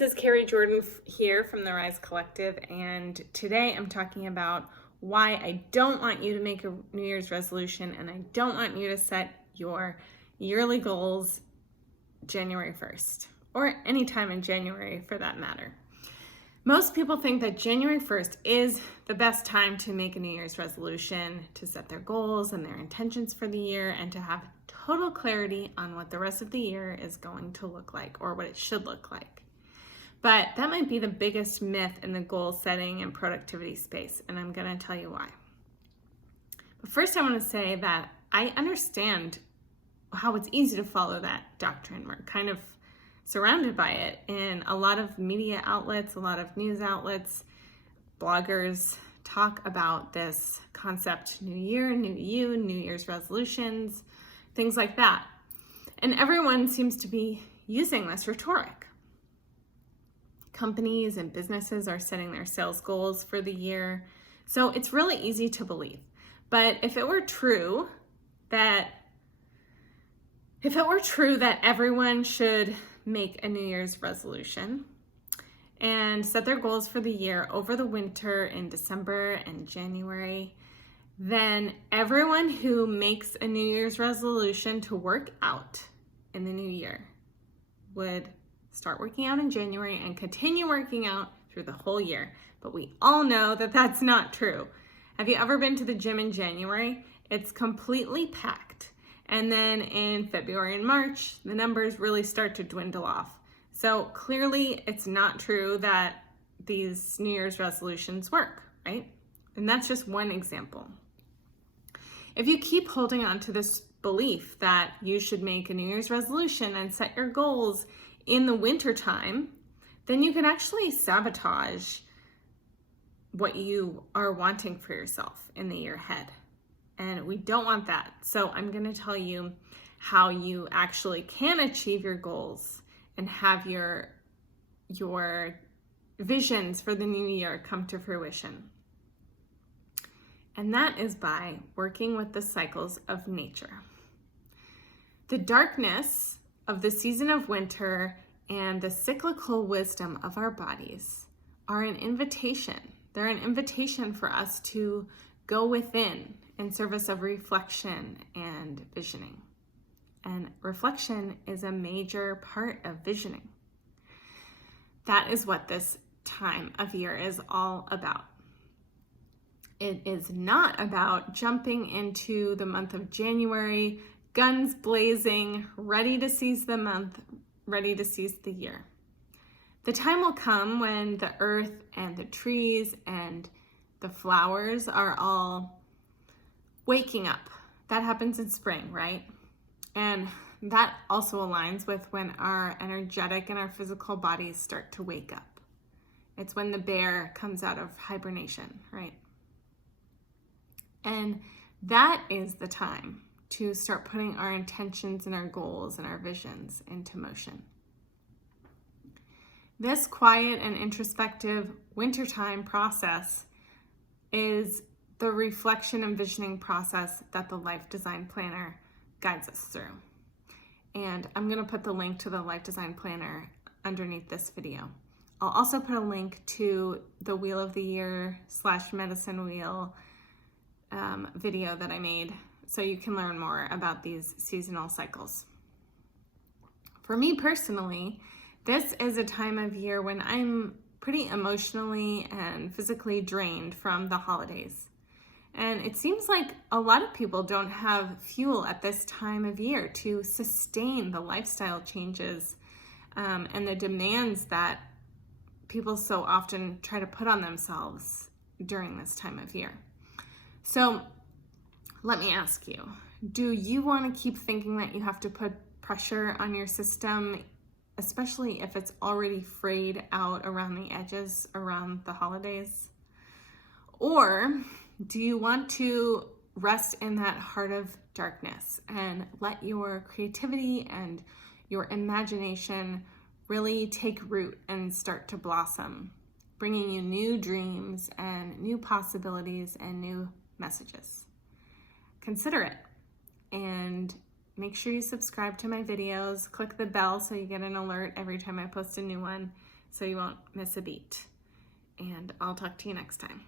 This is Carrie Jordan here from the Rise Collective, and today I'm talking about why I don't want you to make a New Year's resolution and I don't want you to set your yearly goals January 1st, or any time in January for that matter. Most people think that January 1st is the best time to make a New Year's resolution, to set their goals and their intentions for the year, and to have total clarity on what the rest of the year is going to look like or what it should look like. But that might be the biggest myth in the goal setting and productivity space, and I'm going to tell you why. But first, I want to say that I understand how it's easy to follow that doctrine. We're kind of surrounded by it in a lot of media outlets, a lot of news outlets. Bloggers talk about this concept: new year, new you, New Year's resolutions, things like that. And everyone seems to be using this rhetoric. Companies and businesses are setting their sales goals for the year. So it's really easy to believe. But if it were true that everyone should make a New Year's resolution and set their goals for the year over the winter in December and January, then everyone who makes a New Year's resolution to work out in the new year would start working out in January and continue working out through the whole year. But we all know that that's not true. Have you ever been to the gym in January? It's completely packed. And then in February and March, the numbers really start to dwindle off. So clearly it's not true that these New Year's resolutions work, right? And that's just one example. If you keep holding on to this belief that you should make a New Year's resolution and set your goals in the winter time, then you can actually sabotage what you are wanting for yourself in the year ahead. And we don't want that. So I'm going to tell you how you actually can achieve your goals and have your visions for the new year come to fruition. And that is by working with the cycles of nature. The darkness of the season of winter and the cyclical wisdom of our bodies are an invitation. They're an invitation for us to go within in service of reflection and visioning. And reflection is a major part of visioning. That is what this time of year is all about. It is not about jumping into the month of January, guns blazing, ready to seize the month, ready to seize the year. The time will come when the earth and the trees and the flowers are all waking up. That happens in spring, right? And that also aligns with when our energetic and our physical bodies start to wake up. It's when the bear comes out of hibernation, right? And that is the time to start putting our intentions and our goals and our visions into motion. This quiet and introspective wintertime process is the reflection and visioning process that the Life Design Planner guides us through. And I'm going to put the link to the Life Design Planner underneath this video. I'll also put a link to the Wheel of the Year / Medicine Wheel video that I made so you can learn more about these seasonal cycles. For me personally, this is a time of year when I'm pretty emotionally and physically drained from the holidays. And it seems like a lot of people don't have fuel at this time of year to sustain the lifestyle changes and the demands that people so often try to put on themselves during this time of year. So let me ask you, do you want to keep thinking that you have to put pressure on your system, especially if it's already frayed out around the edges around the holidays? Or do you want to rest in that heart of darkness and let your creativity and your imagination really take root and start to blossom, bringing you new dreams and new possibilities and new messages? Consider it, and make sure you subscribe to my videos. Click the bell so you get an alert every time I post a new one. so you won't miss a beat. And I'll talk to you next time.